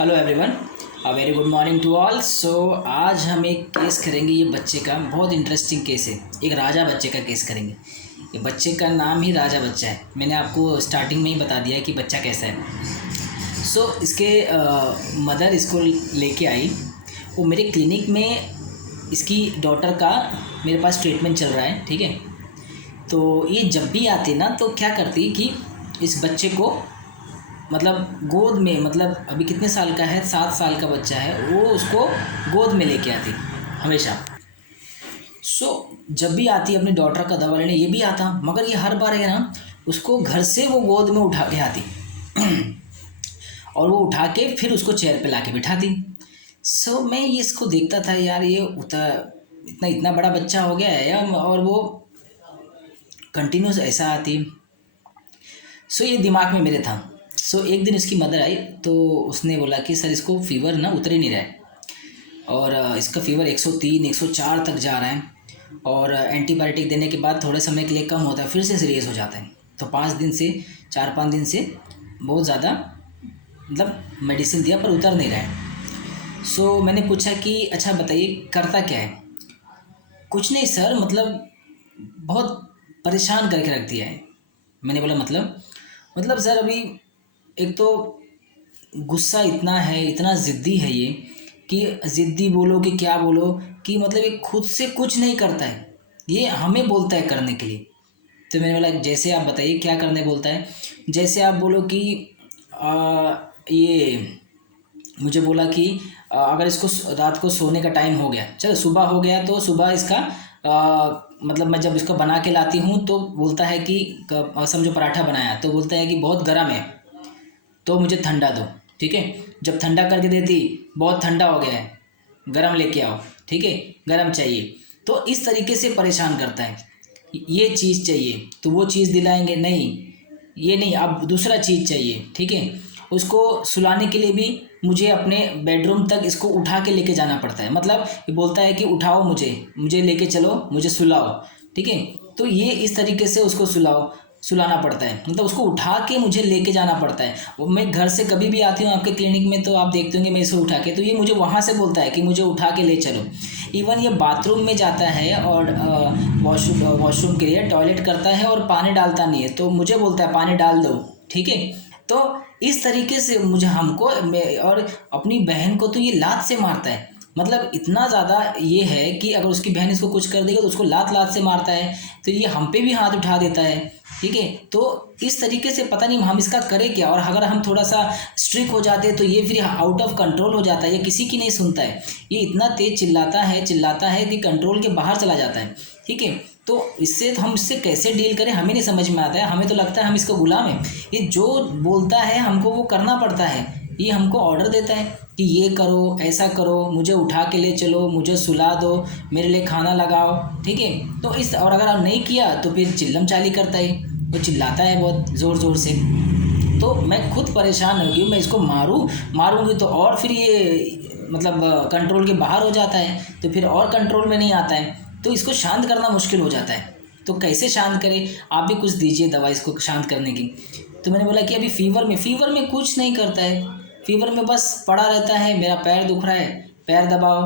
Hello everyone, a very good morning to all. So आज हम एक केस करेंगे। ये बच्चे का बहुत इंटरेस्टिंग केस है। एक राजा बच्चे का केस करेंगे। ये बच्चे का नाम ही राजा बच्चा है। मैंने आपको स्टार्टिंग में ही बता दिया है कि बच्चा कैसा है। इसके मदर इसको लेके आई। वो मेरे क्लिनिक में इसकी डॉटर का मेरे पास ट्रीटमेंट चल रहा है, ठीक है। तो ये जब भी आती ना तो क्या करती कि इस बच्चे को मतलब गोद में, मतलब अभी कितने साल का है, 7 साल का बच्चा है, वो उसको गोद में लेके आती हमेशा। जब भी आती अपनी डॉटर का दवा लेने, ये भी आता, मगर ये हर बार है ना उसको घर से वो गोद में उठा के आती और वो उठा के फिर उसको चेयर पे लाके बिठाती। मैं ये इसको देखता था, यार ये इतना इतना बड़ा बच्चा हो गया है यार, और वो कंटिन्यूस ऐसा आती। ये दिमाग में मेरे था। एक दिन इसकी मदर आई तो उसने बोला कि सर इसको फ़ीवर ना उतर ही नहीं रहा है, और इसका फ़ीवर 103 104 तक जा रहा है, और एंटीबायोटिक देने के बाद थोड़े समय के लिए कम होता है, फिर से सीरियस हो जाता है। तो 5 दिन से 4-5 दिन से बहुत ज़्यादा मतलब मेडिसिन दिया पर उतर नहीं रहा है। मैंने पूछा कि अच्छा बताइए करता क्या है। कुछ नहीं सर, मतलब बहुत परेशान करके रख दिया है। मैंने बोला मतलब सर अभी एक तो गुस्सा इतना है, इतना ज़िद्दी है ये, कि ज़िद्दी बोलो कि क्या बोलो, कि मतलब ये खुद से कुछ नहीं करता है, ये हमें बोलता है करने के लिए। तो मैंने बोला जैसे आप बताइए क्या करने बोलता है। जैसे आप बोलो कि ये मुझे बोला कि अगर इसको रात को सोने का टाइम हो गया, चलो सुबह हो गया, तो सुबह इसका मतलब मैं जब इसको बना के लाती हूँ तो बोलता है कि समझो पराठा बनाया तो बोलता है कि बहुत गर्म है तो मुझे ठंडा दो, ठीक है। जब ठंडा करके देती, बहुत ठंडा हो गया है, गरम लेके आओ, ठीक है, गरम चाहिए। तो इस तरीके से परेशान करता है। ये चीज़ चाहिए तो वो चीज़ दिलाएंगे, नहीं ये नहीं, अब दूसरा चीज़ चाहिए, ठीक है। उसको सुलाने के लिए भी मुझे अपने बेडरूम तक इसको उठा के लेके जाना पड़ता है। मतलब ये बोलता है कि उठाओ मुझे लेके चलो, मुझे सुलाओ, ठीक है। तो ये इस तरीके से उसको सुलाना पड़ता है, मतलब उसको उठा के मुझे लेके जाना पड़ता है। वो मैं घर से कभी भी आती हूँ आपके क्लिनिक में तो आप देखते होंगे मैं इसको उठा के, तो ये मुझे वहाँ से बोलता है कि मुझे उठा के ले चलो। इवन ये बाथरूम में जाता है और वॉशरूम के लिए टॉयलेट करता है और पानी डालता नहीं है, तो मुझे बोलता है पानी डाल दो, ठीक है। तो इस तरीके से मुझे और अपनी बहन को तो ये लात से मारता है। मतलब इतना ज़्यादा ये है कि अगर उसकी बहन इसको कुछ कर देगी तो उसको लात लात से मारता है। तो ये हम पे भी हाथ उठा देता है, ठीक है। तो इस तरीके से पता नहीं हम इसका करें क्या। और अगर हम थोड़ा सा स्ट्रिक्ट हो जाते हैं तो ये फिर आउट ऑफ कंट्रोल हो जाता है, ये किसी की नहीं सुनता है। ये इतना तेज़ चिल्लाता है कि कंट्रोल के बाहर चला जाता है, ठीक है। तो हम इससे कैसे डील करें हमें नहीं समझ में आता है। हमें तो लगता है हम इसका गुलाम हैं। ये जो बोलता है हमको वो करना पड़ता है। ये हमको ऑर्डर देता है कि ये करो, ऐसा करो, मुझे उठा के ले चलो, मुझे सुला दो, मेरे लिए खाना लगाओ, ठीक है। तो और अगर आप नहीं किया तो फिर चिल्लम चाली करता है, वो चिल्लाता है बहुत ज़ोर ज़ोर से। तो मैं खुद परेशान हो गई, मैं इसको मारूंगी तो और फिर ये मतलब कंट्रोल के बाहर हो जाता है, तो फिर और कंट्रोल में नहीं आता है, तो इसको शांत करना मुश्किल हो जाता है। तो कैसे शांत करें, आप भी कुछ दीजिए दवा इसको शांत करने की। तो मैंने बोला कि अभी फ़ीवर में कुछ नहीं करता है। फ़ीवर में बस पड़ा रहता है, मेरा पैर दुख रहा है, पैर दबाओ,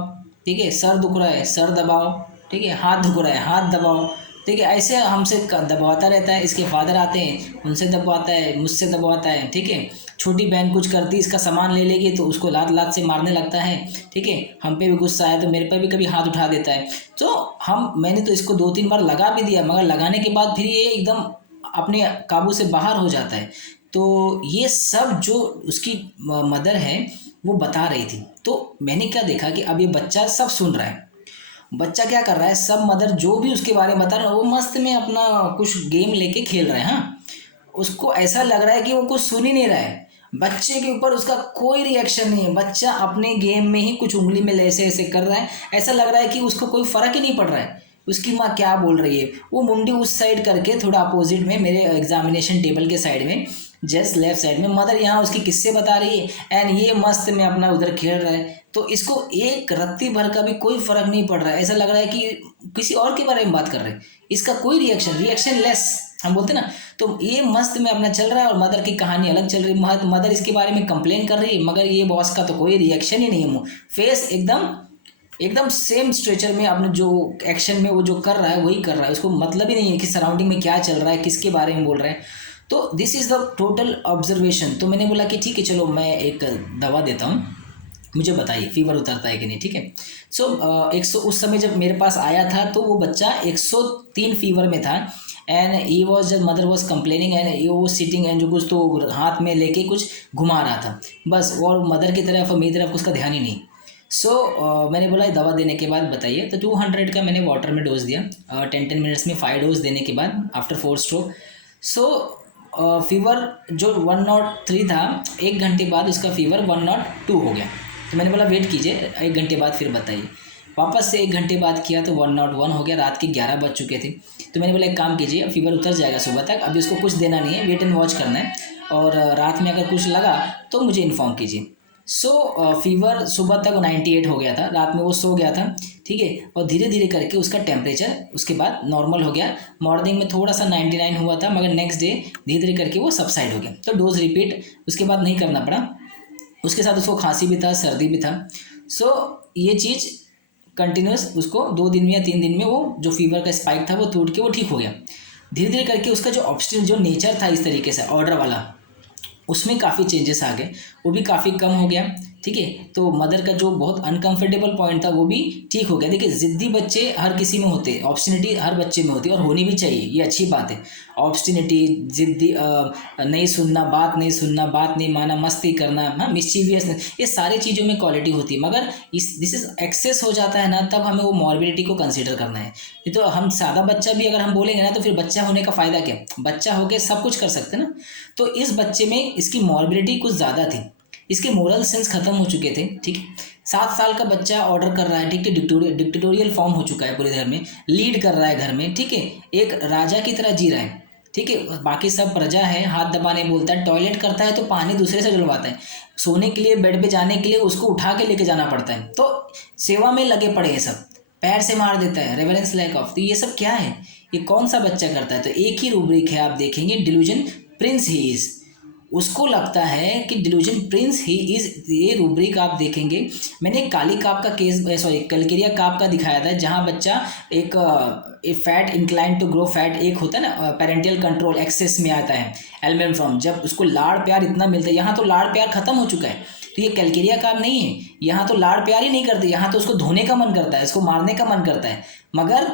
ठीक है, सर दुख रहा है, सर दबाओ, ठीक है, हाथ दुख रहा है, हाथ दबाओ, ठीक है। ऐसे हमसे दबवाता रहता है। इसके फादर आते हैं, उनसे दबवाता है, मुझसे दबवाता है, ठीक है। छोटी बहन कुछ करती, इसका सामान ले लेगी तो उसको लात लात से मारने लगता है, ठीक है। हम पे भी गुस्सा आया तो मेरे पर भी कभी हाथ उठा देता है। मैंने तो इसको 2-3 बार लगा भी दिया, मगर लगाने के बाद फिर ये एकदम अपने काबू से बाहर हो जाता है। तो ये सब जो उसकी मदर है वो बता रही थी। तो मैंने क्या देखा कि अब ये बच्चा सब सुन रहा है। बच्चा क्या कर रहा है, सब मदर जो भी उसके बारे में बता रहे हैं वो मस्त में अपना कुछ गेम लेके खेल रहे हैं। हाँ, उसको ऐसा लग रहा है कि वो कुछ सुन ही नहीं रहा है। बच्चे के ऊपर उसका कोई रिएक्शन नहीं है। बच्चा अपने गेम में ही कुछ उंगली में ऐसे ऐसे कर रहा है। ऐसा लग रहा है कि उसको कोई फ़र्क ही नहीं पड़ रहा है उसकी माँ क्या बोल रही है। वो मुंडी उस साइड करके थोड़ा अपोजिट में मेरे एग्जामिनेशन टेबल के साइड में जस्ट लेफ्ट साइड में मदर यहाँ उसकी किस्से बता रही है एंड ये मस्त में अपना उधर खेल रहा है। तो इसको एक रत्ती भर का भी कोई फ़र्क नहीं पड़ रहा है। ऐसा लग रहा है कि किसी और के बारे में बात कर रहे हैं। इसका कोई रिएक्शन लेस। हम बोलते ना। तो ये मस्त में अपना चल रहा है और मदर की कहानी अलग चल रही है। मदर इसके बारे में कंप्लेन कर रही है, मगर ये बॉस का तो कोई रिएक्शन ही नहीं है, मुँह फेस एकदम एकदम सेम स्ट्रेचर में अपने जो एक्शन में वो जो कर रहा है वही कर रहा है, उसको मतलब ही नहीं है कि सराउंडिंग में क्या चल रहा है, किसके बारे में बोल रहे हैं। तो this is the total observation. तो मैंने बोला कि ठीक है चलो मैं एक दवा देता हूँ, मुझे बताइए फीवर उतरता है कि नहीं, ठीक है। सो 100 उस समय जब मेरे पास आया था तो वो बच्चा 103 फीवर में था। एंड ही वॉज जब मदर वॉज कंप्लेनिंग एंड वो सिटिंग एंड जो कुछ तो हाथ में लेके कुछ घुमा रहा था बस, और मदर की तरफ और मेरी तरफ उसका ध्यान ही नहीं। सो मैंने बोला दवा देने के बाद बताइए, तो 200 का मैंने वाटर में डोज दिया 10 मिनट्स में 5 डोज देने के बाद आफ्टर 4 स्ट्रोक। सो फीवर जो 103 था, 1 घंटे बाद उसका फीवर 102 हो गया। तो मैंने बोला वेट कीजिए 1 घंटे बाद फिर बताइए। वापस से 1 घंटे बाद किया तो 101 हो गया, रात के 11 बज चुके थे। तो मैंने बोला एक काम कीजिए, फीवर उतर जाएगा सुबह तक, अभी उसको कुछ देना नहीं है, वेट एंड वॉच करना है, और रात में अगर कुछ लगा तो मुझे इन्फॉर्म कीजिए। सो फीवर सुबह तक 98 हो गया था, रात में वो सो गया था, ठीक है। और धीरे धीरे करके उसका टेम्परेचर उसके बाद नॉर्मल हो गया। मॉर्निंग में थोड़ा सा 99 हुआ था, मगर नेक्स्ट डे धीरे धीरे करके वो सबसाइड हो गया। तो डोज रिपीट उसके बाद नहीं करना पड़ा। उसके साथ उसको खांसी भी था, सर्दी भी था। सो ये चीज़ कंटिन्यूस उसको 2 दिन में या 3 दिन में वो जो फीवर का स्पाइक था वो टूट के वो ठीक हो गया। धीरे धीरे करके उसका जो ऑब्स्टिन जो नेचर था इस तरीके से ऑर्डर वाला, उसमें काफ़ी चेंजेस आ गए, वो भी काफ़ी कम हो गया, ठीक है। तो मदर का जो बहुत अनकंफर्टेबल पॉइंट था वो भी ठीक हो गया। देखिए ज़िद्दी बच्चे हर किसी में होते हैं, ऑब्स्टिनिटी हर बच्चे में होती है और होनी भी चाहिए, ये अच्छी बात है। ऑब्स्टिनिटी, ज़िद्दी, नहीं सुनना, बात नहीं माना, मस्ती करना, हाँ, मिस्चीवियसनेस, ये सारी चीज़ों में क्वालिटी होती है। मगर दिस इज एक्सेस हो जाता है ना, तब हमें वो मॉर्बिडिटी को कंसिडर करना है। नहीं तो हम सादा बच्चा भी अगर हम बोलेंगे ना तो फिर बच्चा होने का फ़ायदा क्या, बच्चा होके सब कुछ कर सकते ना। तो इस बच्चे में इसकी मॉर्बिडिटी कुछ ज़्यादा थी, इसके मोरल सेंस खत्म हो चुके थे, ठीक। 7 साल का बच्चा ऑर्डर कर रहा है, ठीक है, डिक्टेटोरियल फॉर्म हो चुका है पूरे घर में, लीड कर रहा है घर में, ठीक है, एक राजा की तरह जी रहा है, ठीक है। बाकी सब प्रजा है, हाथ दबाने बोलता है, टॉयलेट करता है तो पानी दूसरे से डलवाता है, सोने के लिए बेड पे जाने के लिए उसको उठा के लेके जाना पड़ता है। तो सेवा में लगे पड़े हैं सब, पैर से मार देता है, रेवरेंस लैक ऑफ। तो ये सब क्या है, ये कौन सा बच्चा करता है। तो एक ही रूब्रिक है, आप देखेंगे डिल्यूजन प्रिंस ही इज, उसको लगता है कि डिल्यूजन प्रिंस ही इज। ये रूब्रिक आप देखेंगे, मैंने काली काप का केस, सॉरी कैलकेरिया काप का दिखाया था, जहाँ बच्चा एक fat incline to grow fat, एक होता है ना पेरेंटियल कंट्रोल एक्सेस में आता है एलमेन फ्रॉम, जब उसको लाड़ प्यार इतना मिलता है। यहाँ तो लाड़ प्यार खत्म हो चुका है, तो ये कैलकेरिया काप नहीं है, यहाँ तो लाड़ प्यार ही नहीं करते, यहाँ तो उसको धोने का मन करता है, इसको मारने का मन करता है। मगर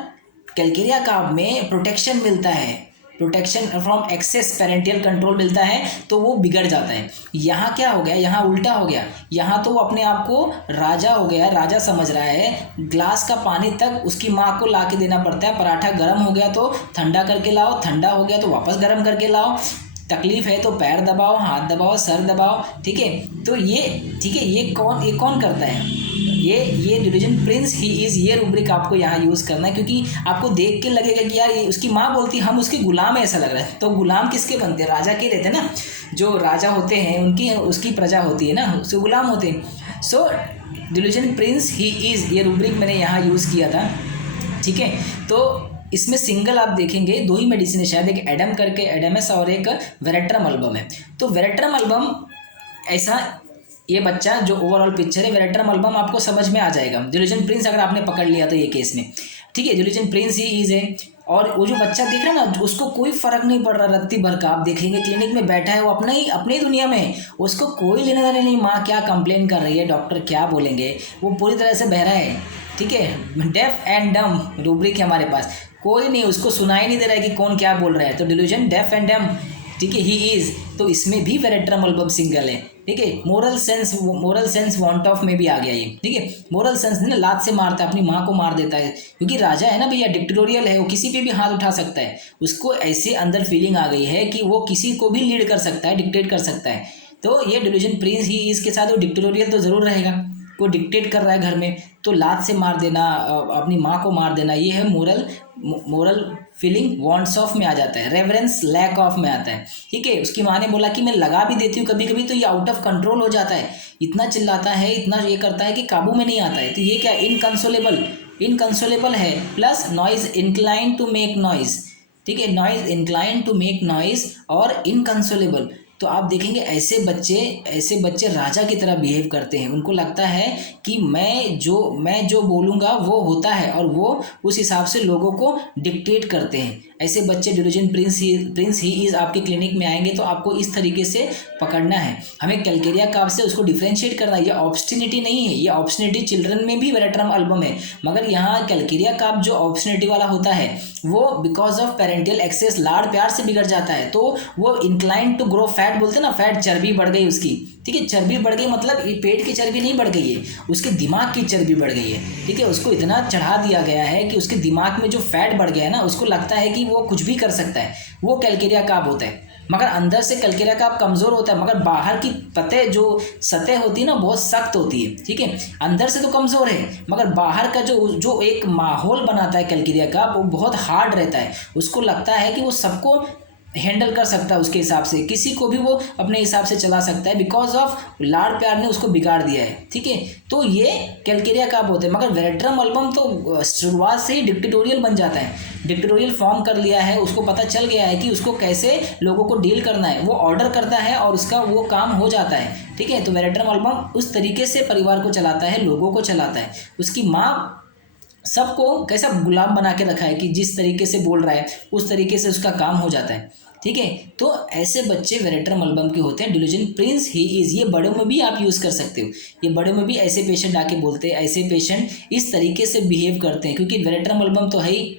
कैलकेरिया काप में प्रोटेक्शन मिलता है, protection from excess parental control मिलता है, तो वो बिगड़ जाता है। यहाँ क्या हो गया, यहाँ उल्टा हो गया, यहाँ तो वो अपने आप को राजा हो गया, राजा समझ रहा है, ग्लास का पानी तक उसकी माँ को ला के देना पड़ता है। पराठा गर्म हो गया तो ठंडा करके लाओ, ठंडा हो गया तो वापस गर्म करके लाओ, तकलीफ है तो पैर दबाओ, हाथ दबाओ, सर दबाओ, ठीक है। तो ये ठीक है, ये कौन करता है, ये डिल्यूजन प्रिंस ही इज़। ये रूब्रिक आपको यहाँ यूज़ करना है, क्योंकि आपको देख के लगेगा कि यार ये उसकी माँ बोलती हम उसके गुलाम है, ऐसा लग रहा है। तो गुलाम किसके बनते हैं, राजा के रहते हैं ना, जो राजा होते हैं उनकी उसकी प्रजा होती है ना, उसके गुलाम होते हैं। सो डिल्यूजन प्रिंस ही इज़, ये रूब्रिक मैंने यहाँ यूज़ किया था, ठीक है। तो इसमें सिंगल आप देखेंगे 2 ही मेडिसिन है शायद, एक एडम करके एडमस और एक वेरेट्रम अल्बम है। तो वेरेट्रम अल्बम ऐसा, ये बच्चा जो ओवरऑल पिक्चर है, वेरेट्रम अल्बम आपको समझ में आ जाएगा। डिल्यूजन प्रिंस अगर आपने पकड़ लिया तो ये केस में, ठीक है, डिल्यूजन प्रिंस ही इज है। और वो जो बच्चा देख रहा है ना, उसको कोई फर्क नहीं पड़ रहा रत्ती भर का, आप देखेंगे क्लिनिक में बैठा है वो अपनी दुनिया में, उसको कोई लेना देना नहीं, माँ क्या कंप्लेन कर रही है, डॉक्टर क्या बोलेंगे, वो पूरी तरह से बहरा है, ठीक है। डेफ एंड डम रूब्रिक है हमारे पास, कोई नहीं, उसको सुनाई नहीं दे रहा है कि कौन क्या बोल रहा है। तो डिल्यूजन डेफ एंड डम, ठीक है, ही इज। तो इसमें भी वेरेट्रम अल्बम सिंगल है, ठीक है। मोरल सेंस वांट ऑफ में भी आ गया ये, ठीक है। मोरल सेंस ना, लात से मारता है, अपनी माँ को मार देता है, क्योंकि राजा है ना भैया, डिक्टेटोरियल है, वो किसी पे भी हाथ उठा सकता है। उसको ऐसे अंदर फीलिंग आ गई है कि वो किसी को भी लीड कर सकता है, डिक्टेट कर सकता है। तो ये डिल्यूजन प्रिंस ही इसके साथ वो डिक्टेटोरियल तो ज़रूर रहेगा, वो डिक्टेट कर रहा है घर में, तो लात से मार देना, अपनी माँ को मार देना, ये है मोरल फीलिंग वांट्स ऑफ में आ जाता है, रेवरेंस लैक ऑफ में आता है, ठीक है। उसकी माँ ने बोला कि मैं लगा भी देती हूँ कभी कभी, तो ये आउट ऑफ कंट्रोल हो जाता है, इतना चिल्लाता है, इतना ये करता है कि काबू में नहीं आता है। तो ये क्या, इनकंसोलेबल है, plus noise, incline to make noise, ठीक है, noise, incline to make noise और इनकंसोलेबल। तो आप देखेंगे ऐसे बच्चे राजा की तरह बिहेव करते हैं। उनको लगता है कि मैं जो बोलूँगा वो होता है, और वो उस हिसाब से लोगों को डिक्टेट करते हैं। ऐसे बच्चे डिल्यूजन प्रिंस ही इज़ आपके क्लिनिक में आएंगे तो आपको इस तरीके से पकड़ना है। हमें कैलकेरिया काफ से उसको डिफ्रेंशिएट करना है। ये ऑब्स्टिनिटी नहीं है, ये ऑब्स्टिनिटी चिल्ड्रन में भी वेरेट्रम अल्बम है, मगर यहाँ कैलकेरिया काफ जो ऑब्स्टिनिटी वाला होता है वो बिकॉज ऑफ पेरेंटियल एक्सेस, लाड़ प्यार से बिगड़ जाता है। तो वो इंक्लाइन टू ग्रो फैट बोलते हैं ना, फैट, चर्बी बढ़ गई उसकी, ठीक है। चर्बी बढ़ गई मतलब ये पेट की चर्बी नहीं बढ़ गई है, उसके दिमाग की चर्बी बढ़ गई है, ठीक है। उसको इतना चढ़ा दिया गया है कि उसके दिमाग में जो फैट बढ़ गया है ना, उसको लगता है कि वो कुछ भी कर सकता है। वो कैलकेरिया काफ होता है, मगर अंदर से कैलकेरिया काफ कमज़ोर होता है, मगर बाहर की जो सतह होती है ना बहुत सख्त होती है, ठीक है। अंदर से तो कमज़ोर है, मगर बाहर का जो एक माहौल बनाता है कैलकेरिया काफ, वो बहुत हार्ड रहता है। उसको लगता है कि वो सबको हैंडल कर सकता है, उसके हिसाब से किसी को भी वो अपने हिसाब से चला सकता है, बिकॉज ऑफ लाड़ प्यार ने उसको बिगाड़ दिया है, ठीक है। तो ये कैलकेरिया काफ होते हैं। मगर वेरेट्रम अल्बम तो शुरुआत से ही डिक्टेटोरियल बन जाता है, डिक्टेटोरियल फॉर्म कर लिया है, उसको पता चल गया है कि उसको कैसे लोगों को डील करना है। वो ऑर्डर करता है और उसका वो काम हो जाता है, ठीक है। तो वेरेट्रम अल्बम उस तरीके से परिवार को चलाता है, लोगों को चलाता है। उसकी माँ सबको कैसा गुलाम बना के रखा है कि जिस तरीके से बोल रहा है उस तरीके से उसका काम हो जाता है, ठीक है। तो ऐसे बच्चे वेरेट्रम अल्बम के होते हैं। डिल्यूजन प्रिंस ही इज़, ये बड़ों में भी आप यूज़ कर सकते हो। ये बड़ों में भी ऐसे पेशेंट आके बोलते हैं, ऐसे पेशेंट इस तरीके से बिहेव करते हैं, क्योंकि वेरेट्रम अल्बम तो है ही,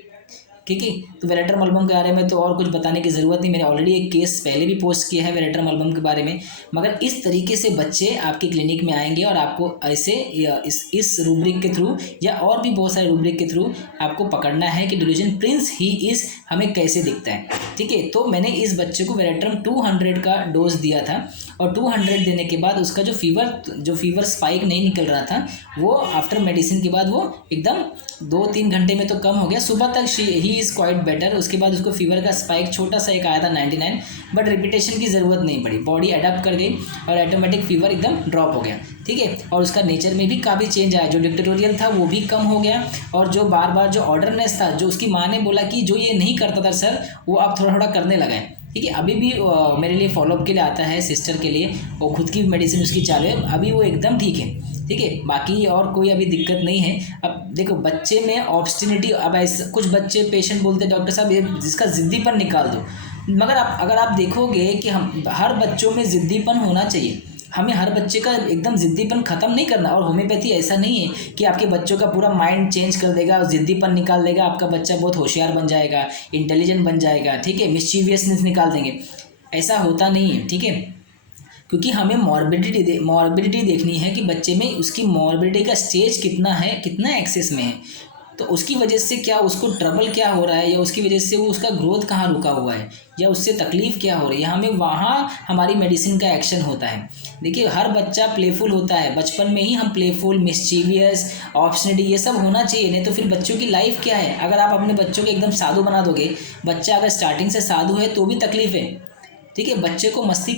ठीक है। तो वेरेट्रम अल्बम के बारे में तो और कुछ बताने की ज़रूरत नहीं, मैंने ऑलरेडी एक केस पहले भी पोस्ट किया है वेरेट्रम अल्बम के बारे में। मगर इस तरीके से बच्चे आपके क्लिनिक में आएंगे और आपको ऐसे इस रूब्रिक के थ्रू या और भी बहुत सारे रूब्रिक के थ्रू आपको पकड़ना है कि डिल्यूजन प्रिंस ही इज़ हमें कैसे दिखता है, ठीक है। तो मैंने इस बच्चे को वेरेट्रम 200 का डोज दिया था, और 200 देने के बाद उसका जो फीवर स्पाइक नहीं निकल रहा था, वो आफ्टर मेडिसिन के बाद वो एकदम 2-3 घंटे में तो कम हो गया। सुबह तक ही इज़ क्वाइट बेटर। उसके बाद उसको फीवर का स्पाइक छोटा सा एक आया था 99, बट रिपीटेशन की ज़रूरत नहीं पड़ी, बॉडी अडेप्ट कर गई और ऑटोमेटिक फीवर एकदम ड्रॉप हो गया, ठीक है। और उसका नेचर में भी काफ़ी चेंज आया, जो डिक्टेटोरियल था वो भी कम हो गया, और जो बार बार जो ऑर्डरनेस था, जो उसकी माँ ने बोला कि जो ये नहीं करता था सर, वो आप थोड़ा थोड़ा करने लगा है, ठीक है। अभी भी मेरे लिए फॉलोअप के लिए आता है, सिस्टर के लिए, और खुद की मेडिसिन उसकी चालू है, अभी वो एकदम ठीक है, ठीक है। बाकी और कोई अभी दिक्कत नहीं है। अब देखो बच्चे में ऑब्स्टिनिटी, अब ऐसा कुछ बच्चे पेशेंट बोलते हैं डॉक्टर साहब ये जिसका ज़िद्दीपन निकाल दो, मगर अगर आप देखोगे कि हम हर बच्चों में ज़िद्दीपन होना चाहिए, हमें हर बच्चे का एकदम ज़िद्दीपन ख़त्म नहीं करना। और होम्योपैथी ऐसा नहीं है कि आपके बच्चों का पूरा माइंड चेंज कर देगा और ज़िद्दीपन निकाल देगा, आपका बच्चा बहुत होशियार बन जाएगा, इंटेलिजेंट बन जाएगा, ठीक है, मिस्चीवियसनेस निकाल देंगे, ऐसा होता नहीं है, ठीक है। क्योंकि हमें मॉर्बिडिटी देखनी है कि बच्चे में उसकी मॉर्बिडिटी का स्टेज कितना है, कितना एक्सेस में है, तो उसकी वजह से क्या उसको ट्रबल क्या हो रहा है, या उसकी वजह से वो उसका ग्रोथ कहाँ रुका हुआ है, या उससे तकलीफ़ क्या हो रही है, हमें वहाँ हमारी मेडिसिन का एक्शन होता है। देखिए हर बच्चा प्लेफुल होता है, बचपन में ही हम प्लेफुल, मिस्चीवियस, ऑब्स्टिनेट ये सब होना चाहिए, नहीं तो फिर बच्चों की लाइफ क्या है। अगर आप अपने बच्चों को एकदम साधु बना दोगे, बच्चा अगर स्टार्टिंग से साधु है तो भी तकलीफ़ है, ठीक है। बच्चे को मस्ती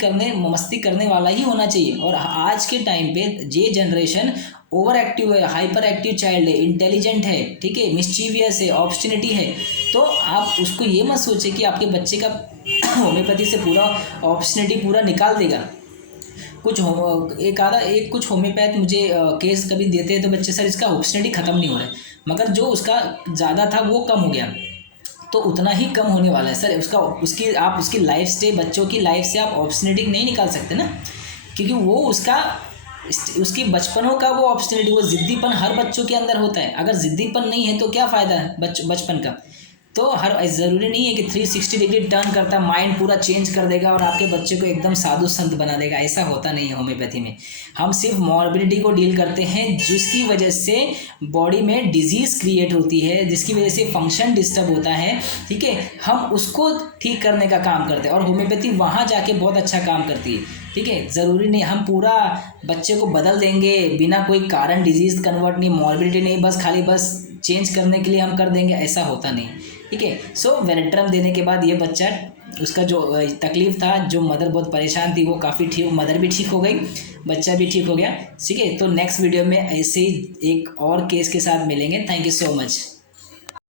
करने वाला ही होना चाहिए। और आज के टाइम पे ये जनरेशन ओवर एक्टिव है, हाइपर एक्टिव चाइल्ड है, इंटेलिजेंट है, ठीक है, मिस्चीवियस है, ऑब्स्टिनिटी है। तो आप उसको ये मत सोचे कि आपके बच्चे का होम्योपैथी से पूरा ऑब्स्टिनिटी पूरा निकाल देगा। कुछ होम्योपैथ मुझे केस कभी देते हैं तो बच्चे सर इसका ऑब्स्टिनिटी ख़त्म नहीं हो रहा है, मगर जो उसका ज़्यादा था वो कम हो गया, तो उतना ही कम होने वाला है सर उसकी लाइफ से, बच्चों की लाइफ से आप ऑब्स्टिनिटी नहीं निकाल सकते ना, क्योंकि वो उसकी बचपनों का वो ऑब्स्टिनिटी, वो ज़िद्दीपन हर बच्चों के अंदर होता है। अगर ज़िद्दीपन नहीं है तो क्या फ़ायदा है बचपन का। तो ज़रूरी नहीं है कि 360 डिग्री टर्न करता माइंड पूरा चेंज कर देगा और आपके बच्चे को एकदम साधु संत बना देगा, ऐसा होता नहीं है होम्योपैथी में। हम सिर्फ मॉर्बिडिटी को डील करते हैं, जिसकी वजह से बॉडी में डिजीज़ क्रिएट होती है, जिसकी वजह से फंक्शन डिस्टर्ब होता है, ठीक है, हम उसको ठीक करने का काम करते हैं। और होम्योपैथी वहाँ जाके बहुत अच्छा काम करती है, ठीक है। ज़रूरी नहीं हम पूरा बच्चे को बदल देंगे बिना कोई कारण, डिजीज़ कन्वर्ट नहीं, मॉर्बिडिटी नहीं, बस चेंज करने के लिए हम कर देंगे, ऐसा होता नहीं, ठीक है। सो वेरेट्रम देने के बाद ये बच्चा, उसका जो तकलीफ़ था, जो मदर बहुत परेशान थी, वो काफ़ी ठीक, मदर भी ठीक हो गई, बच्चा भी ठीक हो गया, ठीक है। तो नेक्स्ट वीडियो में ऐसे ही एक और केस के साथ मिलेंगे। Thank you so much.